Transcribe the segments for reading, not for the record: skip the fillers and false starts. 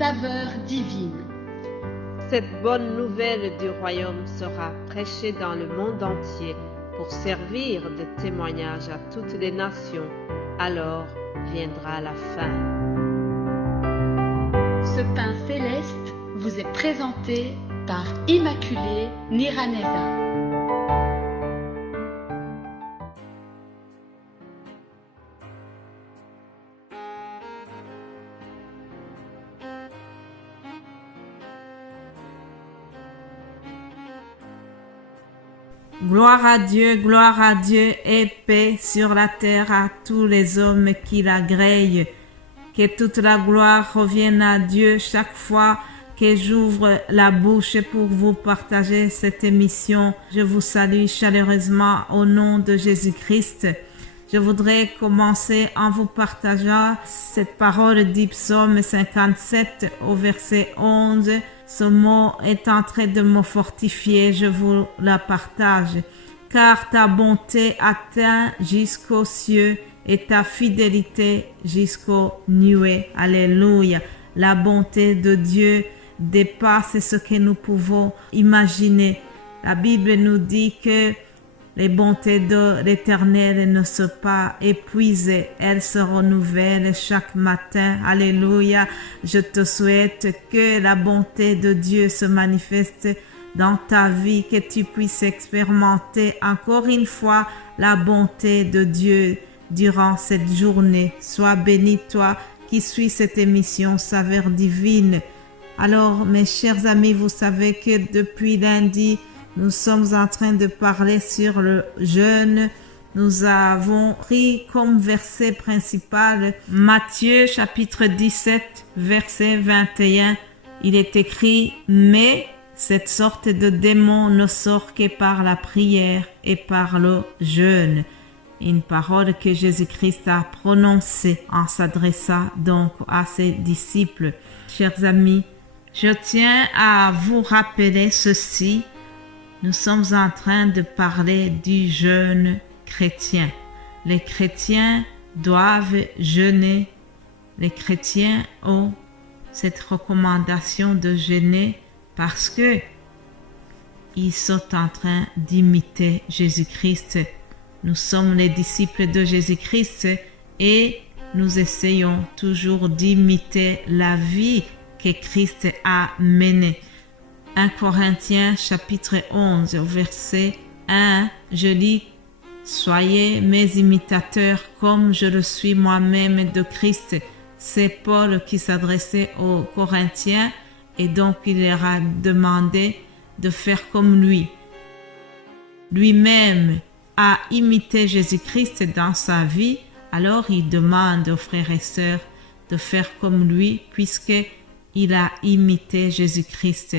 saveur divine. Cette bonne nouvelle du royaume sera prêchée dans le monde entier pour servir de témoignage à toutes les nations. Alors viendra la fin. Ce pain céleste vous est présenté par Immaculée Niraneza. Gloire à Dieu et paix sur la terre à tous les hommes qui l'agréent. Que toute la gloire revienne à Dieu chaque fois que j'ouvre la bouche pour vous partager cette émission. Je vous salue chaleureusement au nom de Jésus-Christ. Je voudrais commencer en vous partageant cette parole du psaume 57 au verset 11. Ce mot est en train de me fortifier, je vous la partage. Car ta bonté atteint jusqu'aux cieux et ta fidélité jusqu'aux nuées. Alléluia. La bonté de Dieu dépasse ce que nous pouvons imaginer. La Bible nous dit que les bontés de l'Éternel ne sont pas épuisées, elles se renouvellent chaque matin. Alléluia. Je te souhaite que la bonté de Dieu se manifeste dans ta vie, que tu puisses expérimenter encore une fois la bonté de Dieu durant cette journée. Sois béni toi qui suis cette émission Saveur divine. Alors mes chers amis, vous savez que depuis lundi, nous sommes en train de parler sur le jeûne. Nous avons pris comme verset principal Matthieu chapitre 17, verset 21. Il est écrit « Mais cette sorte de démon ne sort que par la prière et par le jeûne. » Une parole que Jésus-Christ a prononcée en s'adressant donc à ses disciples. Chers amis, je tiens à vous rappeler ceci. Nous sommes en train de parler du jeûne chrétien. Les chrétiens doivent jeûner. Les chrétiens ont cette recommandation de jeûner parce que ils sont en train d'imiter Jésus-Christ. Nous sommes les disciples de Jésus-Christ et nous essayons toujours d'imiter la vie que Christ a menée. 1 Corinthiens chapitre 11 verset 1, je lis « Soyez mes imitateurs comme je le suis moi-même de Christ ». C'est Paul qui s'adressait aux Corinthiens et donc il leur a demandé de faire comme lui. Lui-même a imité Jésus-Christ dans sa vie, alors il demande aux frères et sœurs de faire comme lui puisqu'il a imité Jésus-Christ.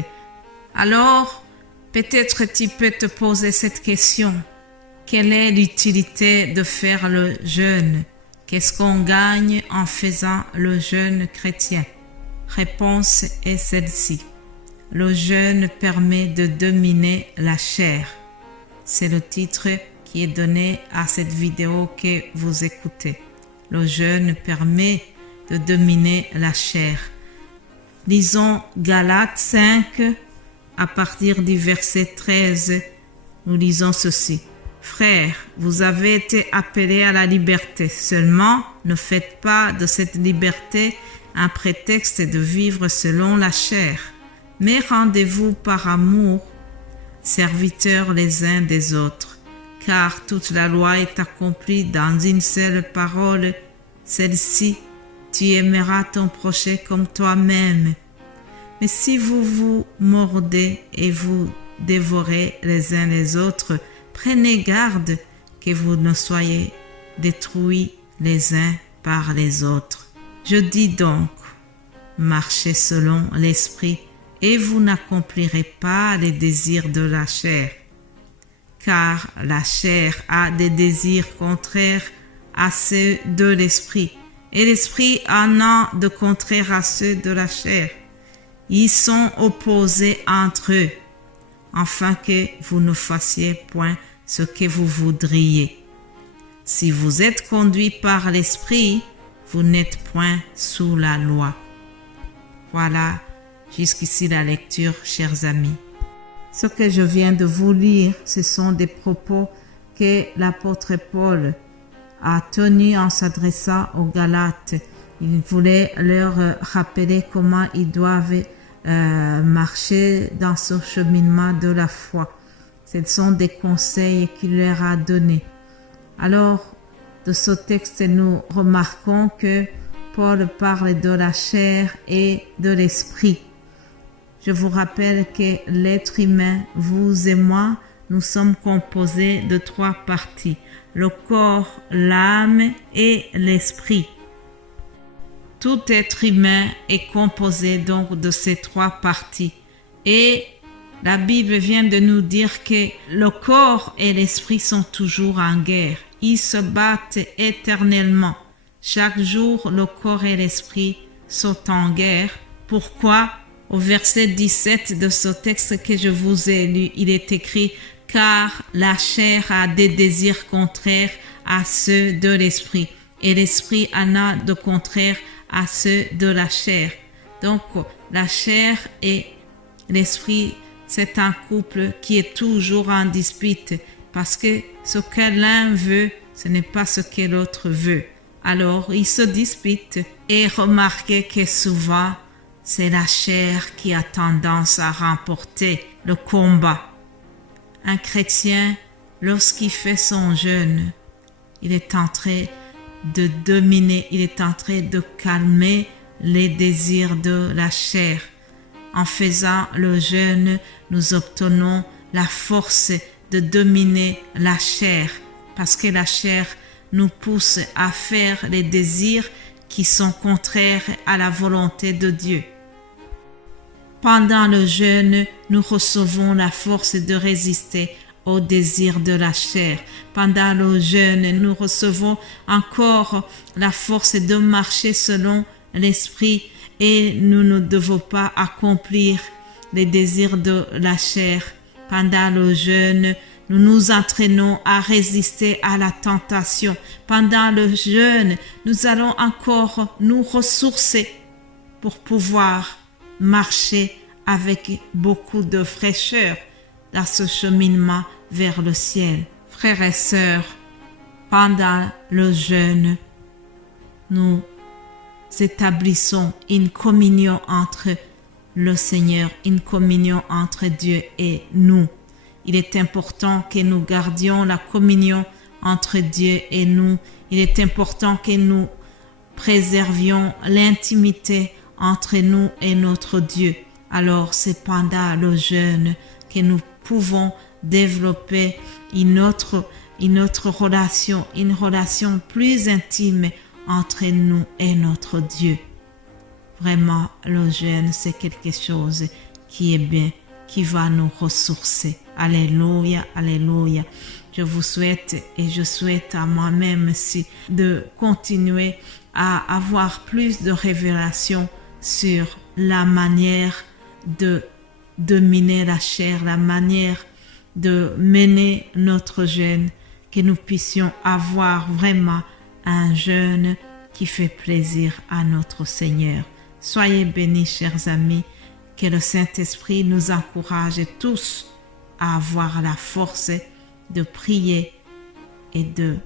Alors, peut-être tu peux te poser cette question. Quelle est l'utilité de faire le jeûne? Qu'est-ce qu'on gagne en faisant le jeûne chrétien? Réponse est celle-ci. Le jeûne permet de dominer la chair. C'est le titre qui est donné à cette vidéo que vous écoutez. Le jeûne permet de dominer la chair. Lisons Galates 5. À partir du verset 13, nous lisons ceci. Frères, vous avez été appelés à la liberté. Seulement, ne faites pas de cette liberté un prétexte de vivre selon la chair. Mais rendez-vous par amour, serviteurs les uns des autres. Car toute la loi est accomplie dans une seule parole. Celle-ci, tu aimeras ton prochain comme toi-même. Mais si vous vous mordez et vous dévorez les uns les autres, prenez garde que vous ne soyez détruits les uns par les autres. Je dis donc, marchez selon l'esprit et vous n'accomplirez pas les désirs de la chair. Car la chair a des désirs contraires à ceux de l'esprit et l'esprit en a de contraires à ceux de la chair. Ils sont opposés entre eux, afin que vous ne fassiez point ce que vous voudriez. Si vous êtes conduits par l'esprit, vous n'êtes point sous la loi. Voilà, jusqu'ici la lecture, chers amis. Ce que je viens de vous lire, ce sont des propos que l'apôtre Paul a tenus en s'adressant aux Galates. Il voulait leur rappeler comment ils doivent marcher dans ce cheminement de la foi. Ce sont des conseils qu'il leur a donnés. Alors, de ce texte, nous remarquons que Paul parle de la chair et de l'esprit. Je vous rappelle que l'être humain, vous et moi, nous sommes composés de 3 parties, le corps, l'âme et l'esprit. Tout être humain est composé donc de ces 3 parties. Et la Bible vient de nous dire que le corps et l'esprit sont toujours en guerre. Ils se battent éternellement. Chaque jour, le corps et l'esprit sont en guerre. Pourquoi? Au verset 17 de ce texte que je vous ai lu, il est écrit « Car la chair a des désirs contraires à ceux de l'esprit, et l'esprit en a de contraires à ceux de la chair. » Donc, la chair et l'esprit, c'est un couple qui est toujours en dispute, parce que ce que l'un veut, ce n'est pas ce que l'autre veut. Alors, ils se disputent et remarquez que souvent, c'est la chair qui a tendance à remporter le combat. Un chrétien, lorsqu'il fait son jeûne, il est en train de dominer, il est en train de calmer les désirs de la chair. En faisant le jeûne, nous obtenons la force de dominer la chair, parce que la chair nous pousse à faire les désirs qui sont contraires à la volonté de Dieu. Pendant le jeûne, nous recevons la force de résister aux désirs de la chair. Pendant le jeûne, nous recevons encore la force de marcher selon l'esprit et nous ne devons pas accomplir les désirs de la chair. Pendant le jeûne, nous nous entraînons à résister à la tentation. Pendant le jeûne, nous allons encore nous ressourcer pour pouvoir marcher avec beaucoup de fraîcheur dans ce cheminement vers le ciel. Frères et sœurs, pendant le jeûne, nous établissons une communion entre le Seigneur, une communion entre Dieu et nous. Il est important que nous gardions la communion entre Dieu et nous. Il est important que nous préservions l'intimité entre nous et notre Dieu. Alors c'est pendant le jeûne que nous pouvons développer une autre relation, une relation plus intime entre nous et notre Dieu. Vraiment, le jeûne, c'est quelque chose qui est bien, qui va nous ressourcer. Alléluia, alléluia. Je vous souhaite et je souhaite à moi-même aussi de continuer à avoir plus de révélations sur la manière de dominer la chair, la manière de mener notre jeûne, que nous puissions avoir vraiment un jeûne qui fait plaisir à notre Seigneur. Soyez bénis, chers amis, que le Saint-Esprit nous encourage tous à avoir la force de prier et de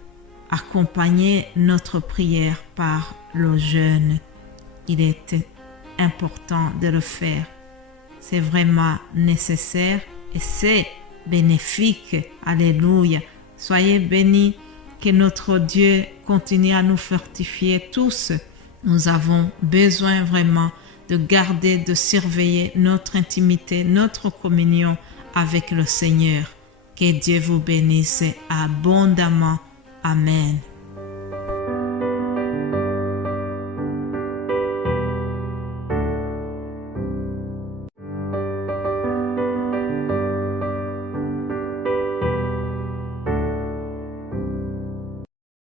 accompagner notre prière par le jeûne. Il est important de le faire. C'est vraiment nécessaire et c'est bénéfique. Alléluia. Soyez bénis, que notre Dieu continue à nous fortifier tous. Nous avons besoin vraiment de garder, de surveiller notre intimité, notre communion avec le Seigneur. Que Dieu vous bénisse abondamment. Amen.